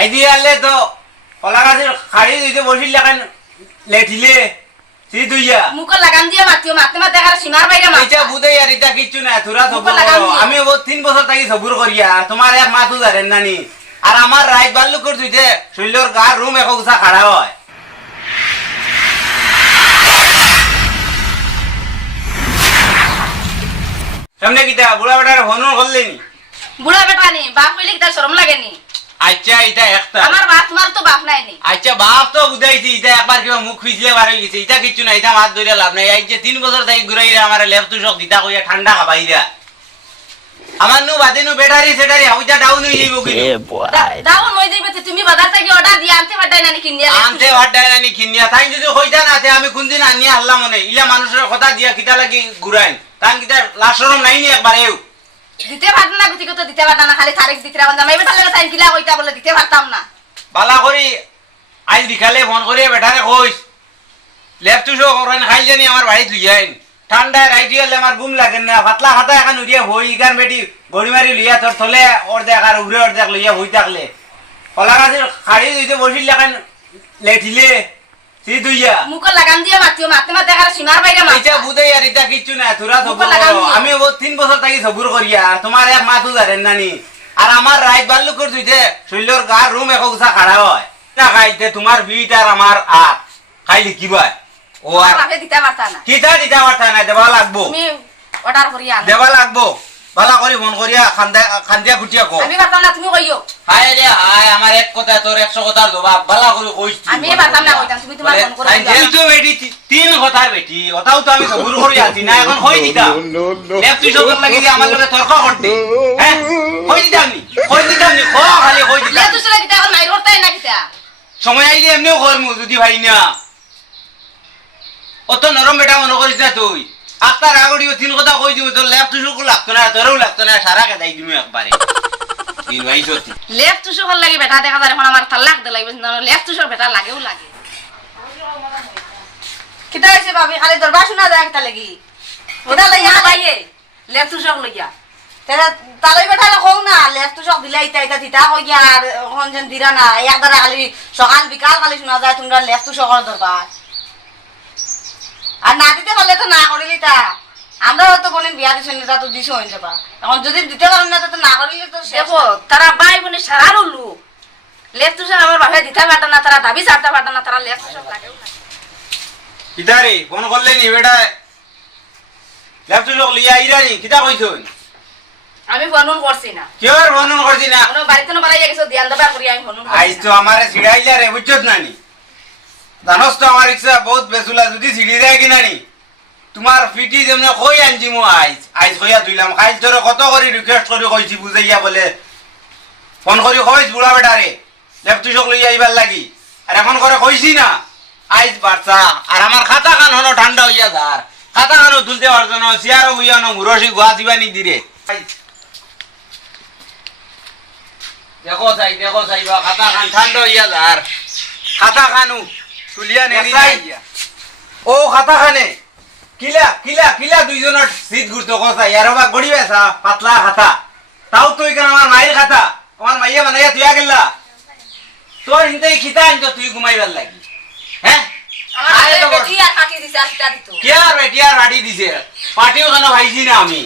আইদি আলে তো কলা গাছের খাড়ি দিতে বসিল লাগান লেঠিলে সি দুইয়া মুখ লাগাম দিয়ে মাতিও মাতে মাতে আর সীমার বাইরে মাত এটা বুঝাই আর এটা কিচ্ছু না তোরা সবুর করো আমি ও 3 বছর থাকি সবুর করিয়া তোমার এক মাথু জানেন নানি আর আমার রাইত বাল্লু কর দুইতে শৈলর গার রুম এক গুছা খাড়া হয় সামনে কিটা বুড়া বেটার হনুন করলেনি বুড়া বেটা নি বাপ কইলে কি তার শরম লাগেনি আচ্ছা এটা একটা আমার বাপ তোমার তো বাপ নাই নি আচ্ছা বাপ তো বুঝাইছি এটা একবার কিবা মুখ ফিসলে বার হয়ে গেছে এটা কিচ্ছু না এটা মাছ ধরে লাভ নাই এই যে 3 বছর থেকে ঘুরাইরা আমার লেপ তুষক দিতা কইয়া ঠান্ডা খাবাইরা আমার নু বাদে নু ব্যাটারি সেটারি হাউজা ডাউন হই যাইবো কি ডাউন হই যাইবে তুমি বাজার থেকে অর্ডার দি আনতে পারতাই না নি কিনিয়া আনতে পারতাই না নি কিনিয়া তাই যদি কইতা না তে আমি কোনদিন আনিয়া আল্লাহ মনে ইলা মানুষের কথা দিয়া কিটা লাগি ঘুরাইন তান কিটা লাশরম নাই নি একবারেও দিতে পারতাম না গুটি কত দিতে পারতাম না খালি তারিখ দিতে রাখতাম জামাই বেটা লাগে টাইম কিলা কইতা বলে দিতে পারতাম না বালা করি আজ বিকালে ফোন করে বেটারে কইস লেপ তুষো করেন খাই জানি আমার বাড়ি লইয়াইন ঠান্ডা রাইটি হলে আমার ঘুম লাগে না পাতলা খাতা এখন উড়িয়া হই ইগান বেটি গড়ি মারি লইয়া তোর থলে অর্ধেক আর উড়ে অর্ধেক লইয়া হই থাকলে কলা গাছের খাড়ি দিতে বসিল লাগান লেঠিলে সি দুইয়া মুখ লাগাম দিয়ে মাতিও মাতে মাতে আর সীমার বাইরে মাত এটা বুঝাই আর এটা কিচ্ছু না তোরা সবুর করো আমি ও 3 বছর থাকি সবুর করিয়া তোমার এক মাথু জানেন নানি আর আমার রাইত বাল্লু কর দুইতে শৈলর গার রুম এক গুছা খাড়া হয় না খাইতে তোমার বিট আর আমার আট খাইলি কি ভাই ও আর বাপে দিতে পারতা না কিটা দিতে পারতা না দেবা লাগবো তুমি অর্ডার করিয়া আনো দেবা লাগবো বালা করি মন করিয়া খান্দিয়া খুটিয়া কো আমি পারতাম না তুমি কইও হায় রে হায় আমার এক কথা তোর 100 কথার জবাব বালা করে কইছ আমি পারতাম না কইতাম তুমি তোমার ফোন করো আই তো বেটি 3 কথার বেটি ওটাও তো আমি সবুর করি আছি না এখন কই দিতা লেপ তুই সবুর লাগি আমার লগে তর্ক করতে হ্যাঁ কই দিতাম নি খো খালি কই দিতা লে তুই লাগি তা এখন মাইর করতাই না কিতা সময় আইলে এমনিও করমু যদি ভাই না অত নরম বেটা মনে করিস না তুই আক্তার আগড়িও 3 কথা কই দিও তোর লেপ তুই সকল লাগতো না তোরও লাগতো না সারা কে দাই দিমু একবারে তিন ভাই সত্যি লেপ তুই সকল লাগি বেটা দেখা যায় এখন আমার তার লাগতে লাগবে না লেপ তুই সকল বেটা লাগেও লাগে কিতা হইছে ভাবি খালি দরবার শোনা যায় কিতা লাগি ওটা লইয়া বাইয়ে লেপ তুই সকল লইয়া তেরা তালই বেটা কও না লেপ তুই সকল দিলাই তাইতা দিতা কইয়া আর কোন যেন দিরা না একদারা খালি সকাল বিকাল খালি শোনা যায় তোমরা লেপ তুই সকল দরবার আর না দিতে পারলে তো না করিলি তা আমরা তো বোনের বিয়া দিছি না তো দিছো হইন যাবা এখন যদি দিতে পারেন না তো না করিলি তো দেখো তারা ভাই বোনে সারা লু লেফট তুই আমার বাপে দিতে পারতা না তারা দাবি ছাড়তে পারতা না তারা লেফট সব লাগেও না কিদারে ফোন করলে নি বেটা লেপ তুই সকল লিয়া আইরানি কিটা কইছন আমি ফোন করছি না কিওর ফোন করছি না কোনো বাড়িতে না বাড়াই গেছো দিয়াল দবা করি আমি ফোন করছি আইজ তো আমারে ছিড়াইলা রে বুঝছত নানি জানোস তো আমার ইচ্ছা বহুত বেসুলা যদি ছিড়ি দেয় কিনা নি তোমার ফিটি যেমন কই আনছি মু আইজ কইয়া দিলাম কাইল তোর কত করে রিকোয়েস্ট করে কইছি বুঝাইয়া বলে ফোন করি কইস বুড়া বেটারে লেপটু সকল আইবার লাগি আর এখন করে কইছি না আইজ বাচ্চা আর আমার খাতা খান হনো ঠান্ডা হইয়া যার খাতা খানো তুলতে পারছো না চেয়ারও হইয়া না মুরসি গোয়া দিবানি দিরে দেখো চাই বা খাতা খান ঠান্ডা হইয়া যার খাতা খানু তুলিয়া নেরি নাই ও খাতা খানে কিলা দুইজনের শীত ঘুরতো কথা ইয়ার বা গড়ি বেসা পাতলা খাতা তাও তুই কেন আমার মায়ের খাতা আমার মাইয়া বানাইয়া তুই গেলা তোর হিন্তে খিতা আনতো তুই ঘুমাইবার লাগি হ্যাঁ আমার বেটি আর কাটি দিছে আস্তা দিত কি আর বেটি আর বাড়ি দিছে পাটিও কেন ভাইছি না আমি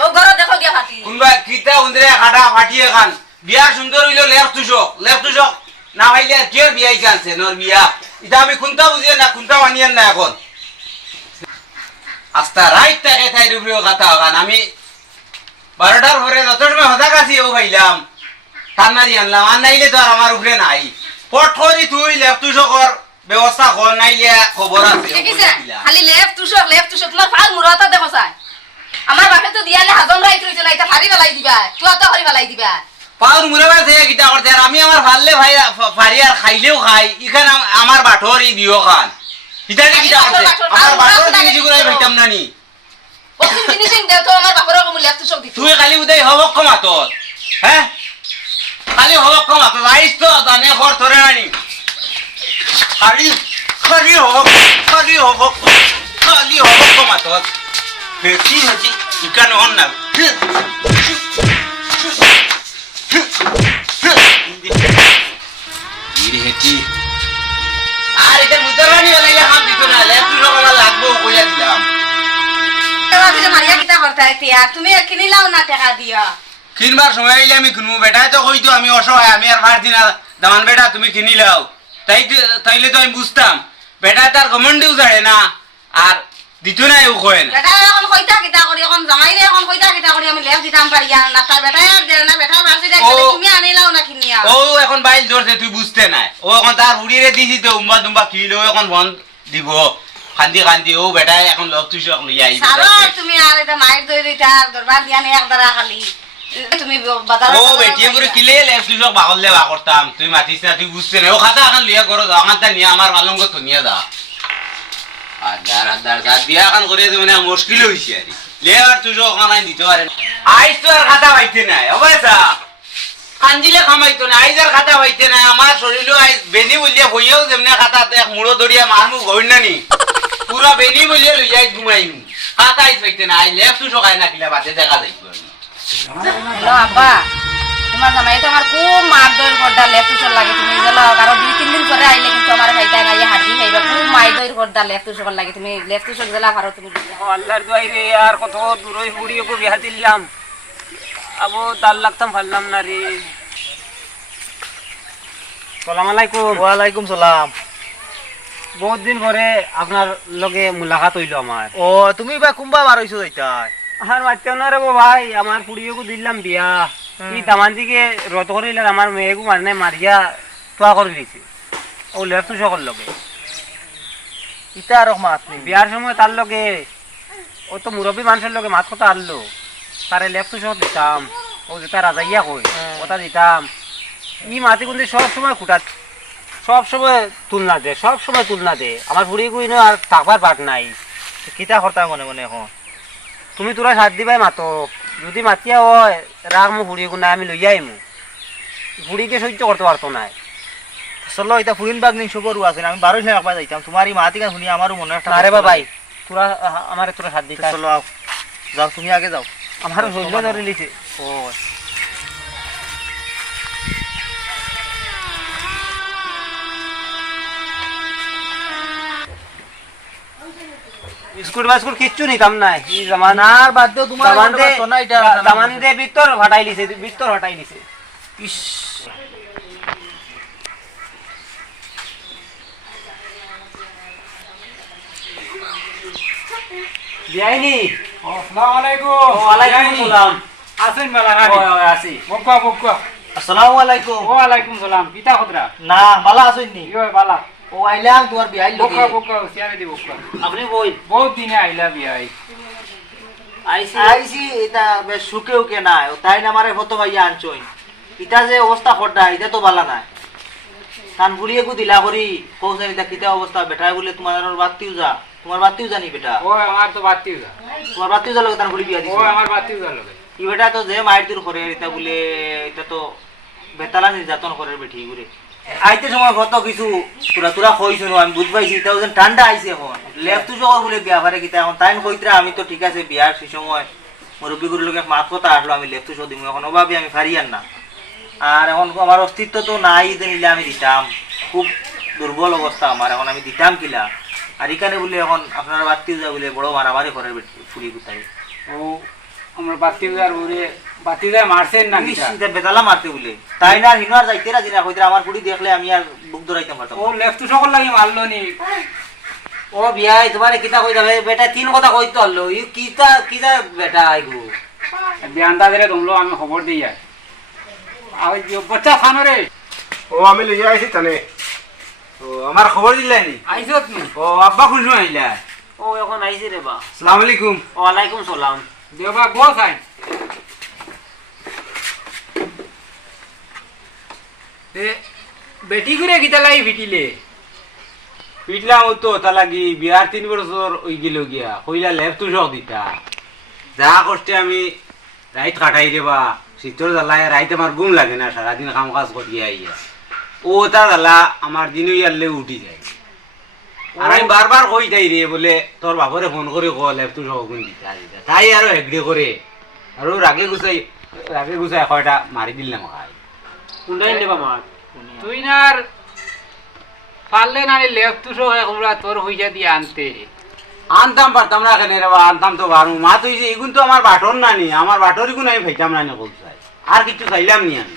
ও ঘর দেখো গিয়া ফাটি কোনবা কিতা উন্দরে কাটা ফাটিয়ে খান বিয়া সুন্দর হইলো লেফট তুষক না ভাইলে আর কি বিয়াই চালছে নর বিয়া এটা আমি কোনটা বুঝিয়ে না কোনটা মানিয়েন না এখন আস্তা রাইট তাকে তাই রুবরিও কথা গান আমি 12টার পরে যত সময় হদা কাছি ও ভাইলাম টান মারি আনলাম আর নাইলে তো আর আমার উপরে নাই পট করি তুই লেফট তুষকর ব্যবস্থা কর নাইলে খবর আছে খালি লেফট তুষক তোমার ফাল মুরাতা দেখো চাই আমার বাপে তো দিয়ালে হাজম রাইত রইছে না এটা ফাড়ি বেলাই দিবা তুই তো ফাড়ি বেলাই দিবা পাউর মুরাবা থেকে কিটা করতে আর আমি আমার ভাললে ভাই ফাড়ি আর খাইলেও খাই ইখানে আমার বাঠর এই দিও খান ইতালে কিটা করতে আমার বাঠর জিনিস গুলো ভাইতাম না নি ওই জিনিস দে তো আমার বাপরে কম লেফট তুষক দিত তুই খালি উদয় হবক কমাত হ্যাঁ খালি হবক কমাত রাইস তো জানে ঘর ধরে নানি খালি হবক কমাত বেশি হচ্ছে ইকানে অন না সিলহেটি আর এটা মুতরানি লাগা হাত দিত না লেফট টু আমার লাগবো কইয়া দিলাম মারিয়া কিতা করতে আর তুমি কিনিলাও না টাকা দিয়া কিনবার সময় আইলে আমি কিনবো বেটা তো কইতো আমি অসহায় আমি আর পারছি না দামান বেটা তুমি কিনি লাও তাইলে তো আমি বুঝতাম বেটা তার কমান্ডেও জানে না আর দিত না ও কয় না বেটা এখন কইতা কিতা করি এখন জামাইরে এখন কইতা কিতা করি আমি লেফট দিতাম পারি না তার বেটা আর দেন না বেটা মারছে তুমি আনিলাও না কিনিয়া ও এখন বাইল ধরছে তুই বুঝতে নাই ও এখন তার হুড়িরে দিছি তো উম্বা দুম্বা কিলো এখন বন দিব খান্দি খান্দি ও বেটা এখন লক তুই সব লইয়া আইবি সারা তুমি আর এটা মাইর দই দিতা দরবার দিয়া নে একদারা খালি তুমি বাজার ও বেটিয়ে করে কিলে লেফট তুই সব বাগল লেবা করতাম তুই মাতিস না তুই বুঝতে নাই ও খাতা এখন লিয়া করো দাও খাতা নিয়ে আমার মালঙ্গ তো নিয়ে দা আর বিয়া এখন করে দেবে না মুশকিল হইছে আর লেবার তুই সব খানাই দিতে পারে আইস তো আর খাতা পাইতে নাই অবশ্যা কাঞ্জিলে খামাইতো না আইজ আর খাতা পাইতে নাই আমার শরীরও আইজ বেনি বলিয়া বইয়াও যেমনে খাতাতে এক মুড়ো দড়িয়া মারমু গইন নানি পুরা বেনি বলিয়া লই যাই ঘুমাইমু খাতা আইজ পাইতে না আই লেফট তুই সকাই না কিলা বাতে দেখা যাইতো হ্যালো আব্বা তোমার জামাই তো আমার খুব মারধর করদা লেফট চল লাগে তুমি গেলো কারণ 2-3 দিন পরে আইলে কিন্তু আমার ভাইটাই না হাঁটি খাইবা খুব মারধর করদা লেফট চল লাগে তুমি লেফট চল গেলা পারো তুমি আল্লাহর দোয়াই রে আর কত দূরই বুড়িয়ে কো বিয়া দিলাম আবো তার লাগতাম ফাললাম না রে সালাম আলাইকুম ওয়ালাইকুম সালাম বহুত দিন পরে আপনার লগে মুলাকাত হইল আমার ও তুমি বা কুম্বা বার হইছো যাইতাই আর মারতেও না রে ভাই আমার পুড়িয়েকো দিলাম বিয়া ই তামান দিকে রত করিলে আমার মেয়েকো মানে মারিয়া তোয়া করে দিছে ও লেফট সকল লগে ইতা আর মাত নি বিয়ার সময় তার লগে ও তো মুরব্বী মানুষের লগে মাত কথা আনলো তারে লেফট সকল দিতাম ও যেটা রাজাইয়া কই ওটা দিতাম ই মাটি কুন্দি সব সময় খুঁটাত সব সময় তুলনা দে আমার পুড়ি কইনো আর থাকবার পাট নাই কিতা করতা মনে মনে এখন তুমি তোরা সাথ দিবাই মাতো যদি মাতিয়া হয় রাগ মু ফুড়ি গুনা আমি লইয়া আইমু ফুড়িকে সহ্য করতে পারতো না চলো এটা ফুরিন বাগ নি সবরু আছে আমি 12 লাখ পাই যাইতাম তোমারই মাতি গান শুনি আমারও মনে একটা আরে বাবাই তোরা আমারে তোরা সাথ দিতা চলো আও যাও তুমি আগে যাও আমার সহ্য ধরে লিছে ও বিস্কুট বাস্কুট কিচ্ছু নিতাম না এই জামানা আর বাদ দাও তোমার তো না এটা জামান দে ভিতর হটাই লিছে ইস বিয়াইনি আসসালামু আলাইকুম ওয়ালাইকুম সালাম আছেন মেলা না ওই আছি বক্কা আসসালামু আলাইকুম ওয়ালাইকুম সালাম পিতা খদরা না ভালো আছেন নি ইয়ো বালা ও আইলাম তোমার বিয়াই লগে বক্কা সিয়ারে দি বক্কা আপনি বই বহুত দিনে আইলা বিয়াই আইছি আইছি এটা বেশ সুখেও কে না ও তাই না আমারে ফটো ভাইয়া আনছই ইটা যে অবস্থা খড্ডা এটা তো ভালো না কান বুড়িয়ে কো দিলা করি কৌশল এটা কিতা অবস্থা বেটাই বলে তোমার বাতিও জানি বেটা ও আমার তো বাতি যা তোমার বাতিও যা লগে তার বুড়ি বিয়া ও দিছে আমার বাতি যা লগে ই বেটা তো যে মাইর দূর করে এটা বলে এটা তো বেতালা নির্যাতন করে বেঠি ঘুরে আইতে সময় কত কিছু তোরা কইছ আমি বুঝ পাইছি এটা ওজন ঠান্ডা আইছে এখন লেফট তো জগা বলে বিয়া করে কিতা এখন তাইন কইতরা আমি তো ঠিক আছে বিয়ার সেই সময় মুরব্বী গুলোর লগে মাত কথা আসলো আমি লেফট তো দিমু এখন ওভাবে আমি ফারিয়ান না আর এখন আমার অস্তিত্ব তো নাই নিলে আমি দিতাম খুব দুর্বল অবস্থা আমার এখন আমি দিতাম কিলা আর এখানে বলে এখন আপনারা বাতিও যা বলে বড় মারামারি করে ফুলি কোথায় ও আমার বাতি যার বলে বাতি যা মারছেন না কিটা এটা বেতালা মারতে বলে তাই না হিনার যাইতে রাজি না কইতরা আমার পুরি দেখলে আমি আর বুক ধরাইতাম পারতাম ও লেফট সকল লাগি মারলো নি ও বিয়াই তোমারে কিতা কইতা বেটা তিন কথা কইতো হলো ই কিতা বেটা আইগো বিয়ানটা ধরে তোমলো আমি খবর দিই আর বাচ্চা খানো রে ও আমি লইয়া আইছি তানে ও আমার খবর দিলাই নি আইছো তুমি ও আব্বা খুঁজু আইলা ও এখন আইছি রে বা আসসালামু আলাইকুম ওয়ালাইকুম সালাম দেবা গো খাই বেটি করে কিতা লাগি ভিটিলে পিটলাম তো তা লাগি বিয়ার 3 বছর হই গেল গিয়া কইলা লেফট শখ দিতা যা কষ্টে আমি রাইত কাটাই দেবা শীতর জ্বালায় রাইতে আমার ঘুম লাগে না সারাদিন কাম কাজ করিয়া আইয়া ও তা জ্বালা আমার দিনই ইয়ারলে উঠি যায় আর আমি বারবার কই যাই রে বলে তোর বাপরে ফোন করে কো লেফট শখ গুণ দিতা তাই আরো হেগড়ে করে আর রাগে গুছাই কয়টা মারি দিলাম খাই কুন্ডাই নেবা মার তুই নার পারলে না লেফট তো এগুলা তোর হইয়া দিয়ে আনতে আনতাম পারতাম না কেন রে বা, আনতাম তো পারু মা তুই যে এগুন তো আমার বাটর না নি, আমার বাটর এগুন আমি ভাইতাম না বলছাই, আর কিছু চাইলাম নি আমি।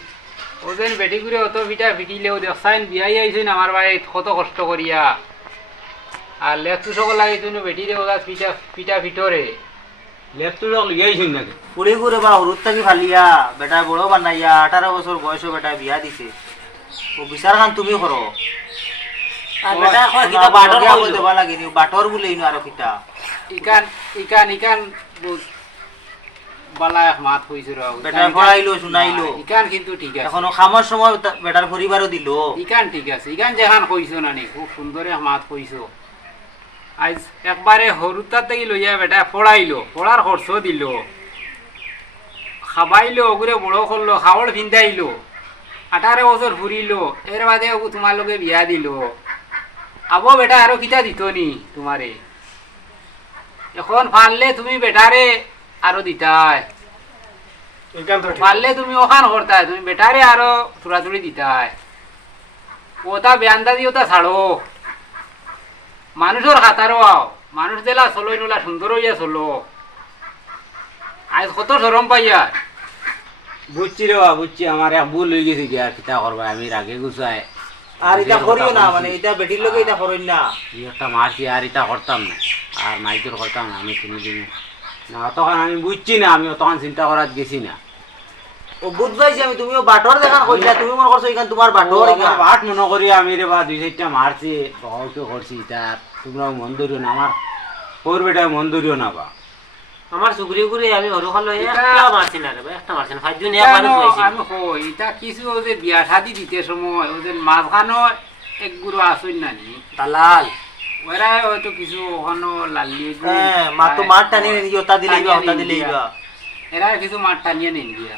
ওদের বেটি করে অত পিঠা পিটিলেও দেখছেন বিয়াই আইছেন আমার বাড়িতে কত কষ্ট করিয়া, আর লেফট সকল লাগে তুমি বেটিরে ওরা পিঠা পিঠা ভিতরে লেফট লোক লিয়াইছেন নাকি? পুড়ি করে বা হরুদ থাকি ফালিয়া বেটা বড় বানাইয়া 18 বছর বয়সে বেটা বিয়া দিছে ও বিচার খান তুমি করো আর বেটা কয় কিটা বাটর কই দেবা লাগে নি বাটর বলে ইনো আর কিটা ইকান ইকান ইকান বালা এক মাত হইছে রে বেটা পড়াইলো শুনাইলো ইকান কিন্তু ঠিক আছে, এখনো খামার সময় বেটার পরিবারও দিল ইকান ঠিক আছে, ইকান যেখান কইছো না নি খুব সুন্দর এক মাত কইছো। আজ একবারে হরুতার থেকে লইয়া বেটা পড়াইলো, পড়ার খরচ দিল, খাবাইলো, ওগুলো বড় করলো, খাওয়ার ভিন্দাইলো, 18 বছর ফুরিলো, এর বাদে ওগু তোমার লগে বিয়া দিল, আবো বেটা আরো কিটা দিত নি তোমারে, এখন পারলে তুমি বেটারে আরো দিতাই, এখান তো ঠিক। পারলে তুমি ওখান করতাই, তুমি বেটারে আরো থুড়াথুড়ি দিতাই, ওটা বেয়ান্দা দিয়ে ওটা ছাড়ো, মানুষের হাতারও আও, মানুষ দিলা চলো নোলা সুন্দর হইয়া চলো, আজ কত সরম পাইয়া। বুঝছি রে বা, বুঝছি আমার এক ভুল হয়ে গেছে কি আর কিতা করবা, আমি রাগে গুছাই আর এটা করিও না মানে এটা বেটির লগে এটা করইন না একটা মারছি আর এটা করতাম না, আর মাইকের করতাম না আমি কোনোদিন না, অতক্ষণ আমি বুঝছি না, আমি অতক্ষণ চিন্তা করার গেছি না। ও বুঝবাইছি আমি তুমিও বাটর দেখান কইলা তুমি মনে করছো এখান তোমার বাটর আমার বাট মনে করি আমি রে বা 2-4টা মারছি বহুকে করছি, তার তোমরা মন ধরিও না, আমার ওর বেটা মন ধরিও না বা। আমার চুগরি করে আমি হরখাল এটা- একটা মারছি না রে ভাই, একটা মারছি না, 5 জন এক কেন মানুষ হইছে। আমি কই এটা কিছু ওদের বিয়া শাদি দিতে সময় ওদের মাঝখানো এক গুরু আসুন না নি, দালাল ওরা হয়তো কিছু ওখানো লাল্লি হ্যাঁ মা তো মার টানি নিয়ে ওটা দিলেই বা ওটা দিলেই বা এরা কিছু মাঠ টানিয়ে নেই দিয়া।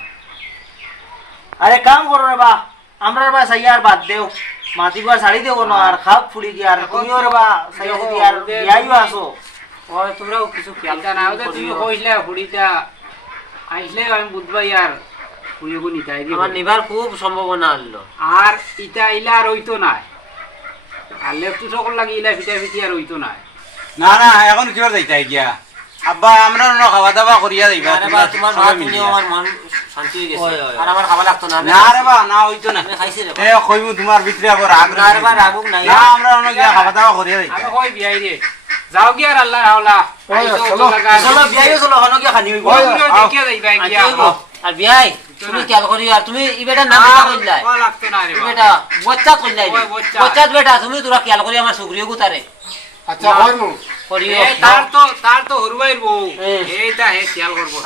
আরে কাম করো রে বা আমরা বা সাইয়া আর বাদ দেও মাটি বা ছাড়ি দেও না আর খাপ ফুড়ি কি আর তুমিও রে বা সাইয়া যদি আর বিয়াইও আসো ওই তোমরাও কিছু খেয়াল এটা না ওদের তুমি কইলে হুড়িটা আইসলে আমি বুঝবাই আর হুড়িগু নিতাই দিব, আমার নিবার খুব সম্ভাবনা আনলো। আর ইটা ইলা আর হইতো নাই, আর লেফটু সকল লাগে ইলা ফিটা ফিটি আর হইতো নাই। না না এখন কিয় যাইতাই গিয়া আব্বা, আমরা খাওয়া দাওয়া করিয়া যাইবা আরে বা তোমার মা শুনে আমার মন শান্তি হয়ে গেছে, ওই, ওই। আর আমার খাওয়া লাগতো না, আমি না রে বা, না হইতো না, আমি খাইছি রে এ কইবো তোমার ভিতরে আবার রাগ না রে বা রাগুক নাই না, আমরা গিয়া খাওয়া দাওয়া করিয়া যাইতা। আমি কই বিয়াই রে যাও গিয়া আর আল্লাহ হাওলা আইসো চলো, লাগা চলো বিয়াইও চলো হনো কি খানি হইব দেখিয়া যাইবা গিয়া আর বিয়াই তুমি খেয়াল করি, আর তুমি ই বেটা নাম বেটা কইলাই কোয়া লাগতো না রে ই বা। বেটা বচ্চা কইলাই ওই বচ্চা। বচ্চা বেটা তুমি তোরা খেয়াল করি আমার সুগ্রিও গুতারে আচ্ছা হয় মু করিও তার তো হরুবাইর বউ, এইটা হে খেয়াল করবো।